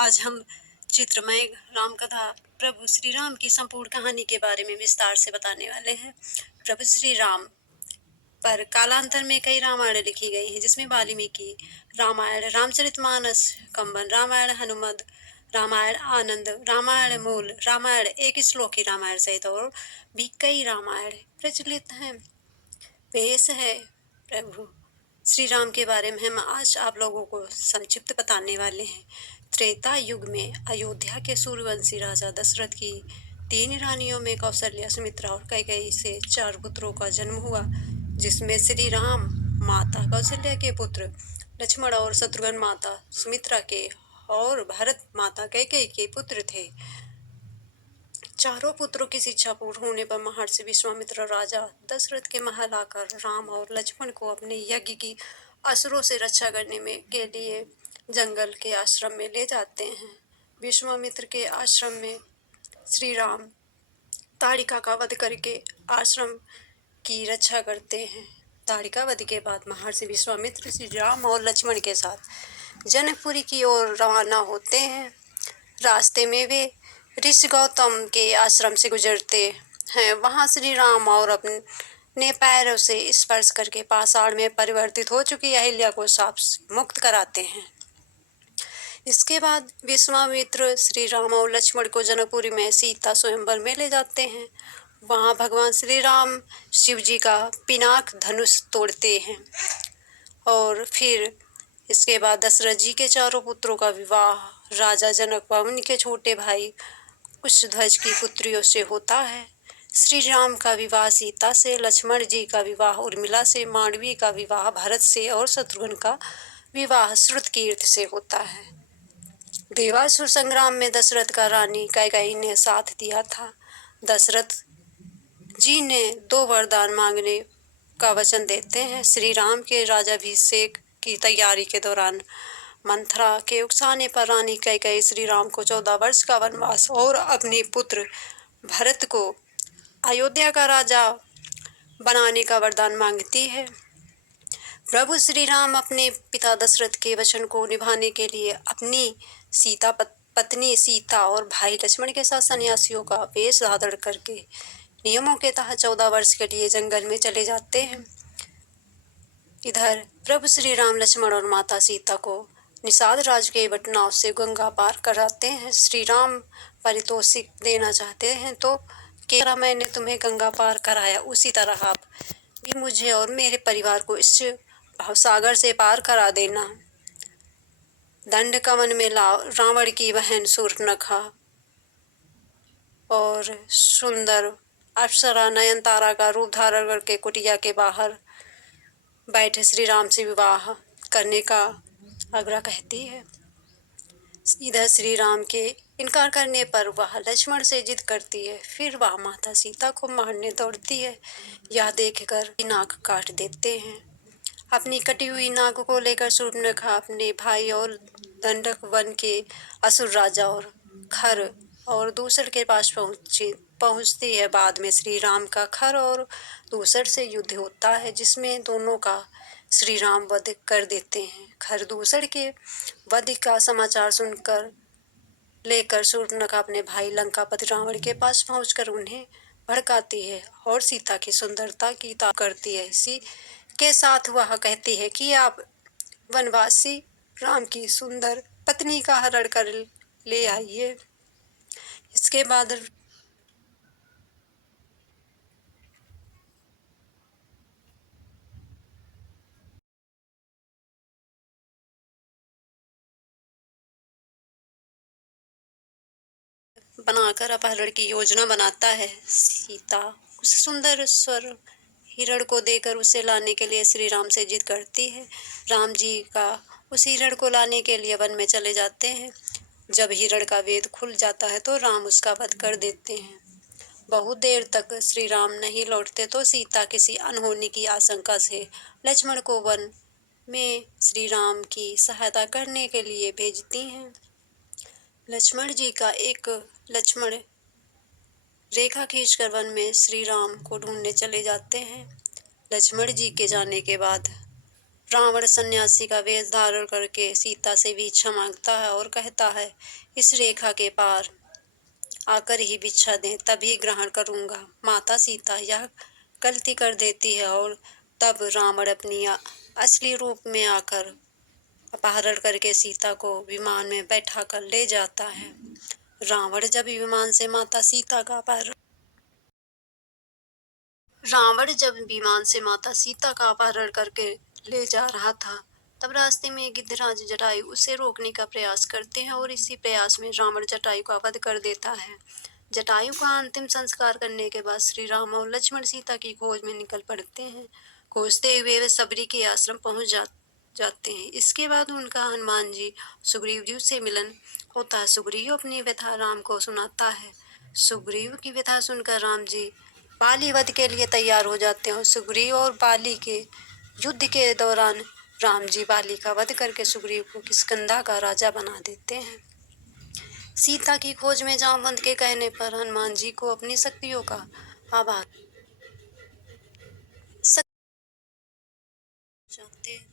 आज हम चित्रमय राम कथा प्रभु श्री राम की संपूर्ण कहानी के बारे में विस्तार से बताने वाले हैं। प्रभु श्री राम पर कालांतर में कई रामायण लिखी गई हैं, जिसमें वाल्मीकि रामायण, रामचरितमानस, कंबन रामायण, हनुमद रामायण, आनंद रामायण, मूल रामायण, एक श्लोकी रामायण सहित और भी कई रामायण प्रचलित हैं। पेश है प्रभु श्री राम के बारे में हम आज आप लोगों को संक्षिप्त बताने वाले हैं। त्रेता युग में अयोध्या के सूर्यवंशी राजा दशरथ की 3 रानियों में कौशल्या, सुमित्रा और कैकेयी से 4 पुत्रों का जन्म हुआ, जिसमें श्री राम माता कौशल्या के पुत्र लक्ष्मण और शत्रुघ्न माता सुमित्रा के और भरत माता कैकेयी के पुत्र थे। चारों पुत्रों की शिक्षा पूर्ण होने पर महर्षि विश्वामित्र राजा दशरथ के महल आकर राम और लक्ष्मण को अपने यज्ञ की असुरों से रक्षा करने में के लिए जंगल के आश्रम में ले जाते हैं। विश्वामित्र के आश्रम में श्री राम ताड़िका का वध करके आश्रम की रक्षा करते हैं। ताड़िका वध के बाद महर्षि विश्वामित्र श्री राम और लक्ष्मण के साथ जनकपुरी की ओर रवाना होते हैं। रास्ते में वे ऋषि गौतम के आश्रम से गुजरते हैं। वहां श्री राम और अपने पैरों से स्पर्श करके पाषाण में परिवर्तित हो चुकी अहिल्या को शाप से मुक्त कराते हैं। इसके बाद विश्वामित्र श्री राम और लक्ष्मण को जनकपुरी में सीता स्वयंवर में ले जाते हैं। वहां भगवान श्री राम शिव जी का पिनाक धनुष तोड़ते हैं और फिर इसके बाद दशरथ जी के चारों पुत्रों का विवाह राजा जनक व उनके छोटे भाई कुशध्वज की पुत्रियों से होता है। श्री राम का विवाह सीता से, लक्ष्मण जी का विवाह उर्मिला से, मांडवी का विवाह भरत से और शत्रुघ्न का विवाह श्रुतकीर्ति से होता है। देवासुर संग्राम में दशरथ का रानी कैकेयी ने साथ दिया था। दशरथ जी ने 2 वरदान मांगने का वचन देते हैं। श्री राम के राजाभिषेक की तैयारी के दौरान मंथरा के उकसाने पर रानी कैकेयी श्री राम को 14 वर्ष का वनवास और अपने पुत्र भरत को अयोध्या का राजा बनाने का वरदान मांगती है। प्रभु श्री राम अपने पिता दशरथ के वचन को निभाने के लिए अपनी पत्नी सीता और भाई लक्ष्मण के साथ सन्यासियों का वेश धारण करके नियमों के तहत 14 वर्ष के लिए जंगल में चले जाते हैं। इधर प्रभु श्री राम लक्ष्मण और माता सीता को निषाद राज के वटनाव से गंगा पार कराते हैं। श्री राम पारितोषिक देना चाहते हैं तो क्या मैंने तुम्हें गंगा पार कराया, उसी तरह आप भी मुझे और मेरे परिवार को इस भवसागर से पार करा देना। दंडकवन में रावण की बहन शूर्पणखा और सुंदर अप्सरा नयनतारा का रूप धारण करके कुटिया के बाहर बैठे श्री राम से विवाह करने का आग्रह कहती है। इधर श्री राम के इनकार करने पर वह लक्ष्मण से जिद करती है। फिर वह माता सीता को मारने दौड़ती है। यह देखकर नाक काट देते हैं। अपनी कटी हुई नाक को लेकर शूर्पणखा अपने भाई और दंडक वन के असुर राजा और खर और दूसर के पास पहुंचती है। बाद में श्री राम का खर और दूसर से युद्ध होता है, जिसमें दोनों का श्री राम वध कर देते हैं। खर दूसर के वध का समाचार सुनकर लेकर शूर्पणखा अपने भाई लंकापति रावण के पास पहुंचकर उन्हें भड़काती है और सीता की सुंदरता की तारीफ करती है। इसी के साथ वह कहती है कि आप वनवासी राम की सुंदर पत्नी का हरण कर ले आइए। इसके बाद बनाकर अपहरण की योजना बनाता है। सीता उस सुंदर स्वर हिरण को देकर उसे लाने के लिए श्री राम से जिद करती है। राम जी का उस हिरण को लाने के लिए वन में चले जाते हैं। जब हिरण का वेद खुल जाता है तो राम उसका वध कर देते हैं। बहुत देर तक श्री राम नहीं लौटते तो सीता किसी अनहोनी की आशंका से लक्ष्मण को वन में श्री राम की सहायता करने के लिए भेजती हैं। लक्ष्मण जी का एक लक्ष्मण रेखा खींचकर वन में श्री राम को ढूंढने चले जाते हैं। लक्ष्मण जी के जाने के बाद रावण सन्यासी का वेश धारण करके सीता से भिक्षा मांगता है और कहता है, इस रेखा के पार आकर ही भिक्षा दें, तभी ग्रहण करूंगा। माता सीता यह गलती कर देती है और तब रावण अपनी असली रूप में आकर अपहरण करके सीता को विमान में बैठा कर ले जाता है। रावण जब विमान से माता सीता का अपहरण करके ले जा रहा था, तब रास्ते में गिद्धराज जटायु उसे रोकने का प्रयास करते हैं और इसी प्रयास में रावण जटायु का वध कर देता है। जटायु का अंतिम संस्कार करने के बाद श्री राम और लक्ष्मण सीता की खोज में निकल पड़ते हैं। खोजते हुए वे सबरी के आश्रम पहुंच जाते हैं। इसके बाद उनका हनुमान जी सुग्रीव जी से मिलन होता है। सुग्रीव अपनी व्यथा राम को सुनाता है। सुग्रीव की व्यथा सुनकर राम जी बाली वध के लिए तैयार हो जाते हैं और सुग्रीव और बाली के युद्ध के दौरान राम जी बाली का वध करके सुग्रीव को किष्किंधा का राजा बना देते हैं। सीता की खोज में जामवंत के कहने पर हनुमान जी को अपनी शक्तियों का आभास जाते हैं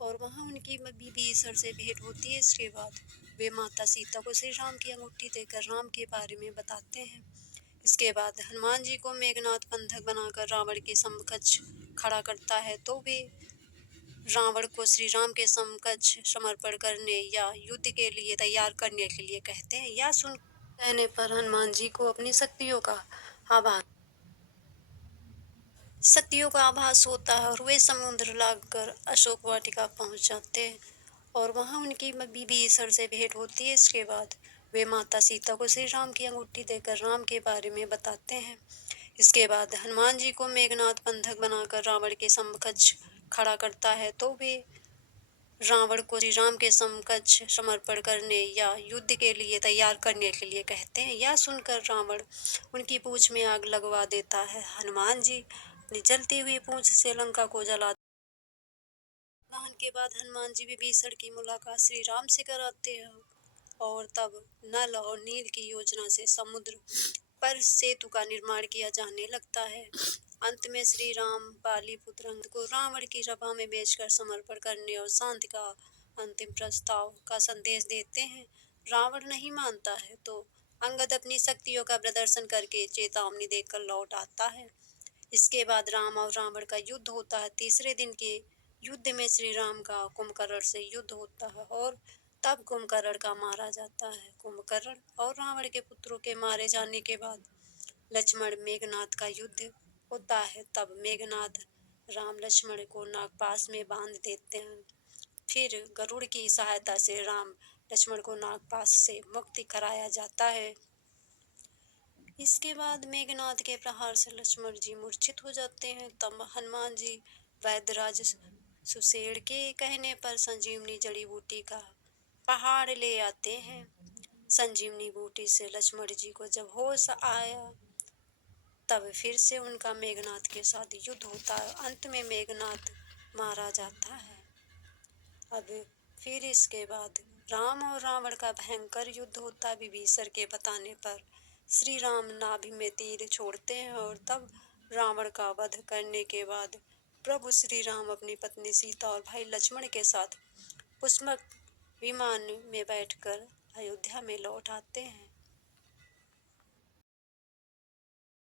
और वहां उनकी विभीषण से भेंट होती है। इसके बाद वे माता सीता को श्री राम की अंगूठी देकर राम के बारे में बताते हैं। इसके बाद हनुमान जी को मेघनाथ बंधक बनाकर रावण के समकक्ष खड़ा करता है, तो वे रावण को श्री राम के समकक्ष समर्पण करने या युद्ध के लिए तैयार करने के लिए कहते हैं। यह सुन कहने पर हनुमान जी को अपनी शक्तियों का आभास होता है और वे समुद्र लागकर अशोक वाटिका पहुंच जाते हैं और वहां उनकी विभीषण से भेंट होती है। इसके बाद वे माता सीता को श्री राम की अंगूठी देकर राम के बारे में बताते हैं। इसके बाद हनुमान जी को मेघनाथ बंधक बनाकर रावण के समकक्ष खड़ा करता है, तो वे रावण को श्री राम के समकक्ष समर्पण करने या युद्ध के लिए तैयार करने के लिए कहते हैं। यह सुनकर रावण उनकी पूंछ में आग लगवा देता है। हनुमान जी अपनी जलती हुई पूंछ से लंका को जला दहन के बाद हनुमान जी विभीषण की मुलाकात श्री राम से कराते हैं और तब नल और नील की योजना से समुद्र पर सेतु का निर्माण किया जाने लगता है। अंत में श्री राम बाली पुत्र अंगद को रावण की सभा में बेचकर समर्पण करने और शांति का अंतिम प्रस्ताव का संदेश देते हैं। रावण नहीं मानता है तो अंगद अपनी शक्तियों का प्रदर्शन करके चेतावनी देकर लौट आता है। इसके बाद राम और रावण का युद्ध होता है। तीसरे दिन के युद्ध में श्री राम का कुंभकर्ण से युद्ध होता है और तब कुंभकर्ण का मारा जाता है। कुंभकर्ण और रावण के पुत्रों के मारे जाने के बाद लक्ष्मण मेघनाथ का युद्ध होता है। तब मेघनाथ राम लक्ष्मण को नागपाश में बांध देते हैं। फिर गरुड़ की सहायता से राम लक्ष्मण को नागपाश से मुक्ति कराया जाता है। इसके बाद मेघनाथ के प्रहार से लक्ष्मण जी मूर्छित हो जाते हैं। तब हनुमान जी वैद्यराज सुशेड़ के कहने पर संजीवनी जड़ी बूटी का पहाड़ ले आते हैं। संजीवनी बूटी से लक्ष्मण जी को जब होश आया, तब फिर से उनका मेघनाथ के साथ युद्ध होता है। अंत में मेघनाथ मारा जाता है। अब फिर इसके बाद राम और रावण का भयंकर युद्ध होता है। विभीषण के बताने पर श्री राम नाभि में तीर छोड़ते हैं और तब रावण का वध करने के बाद प्रभु श्री राम अपनी पत्नी सीता और भाई लक्ष्मण के साथ पुष्पक विमान में बैठकर अयोध्या में लौट आते हैं।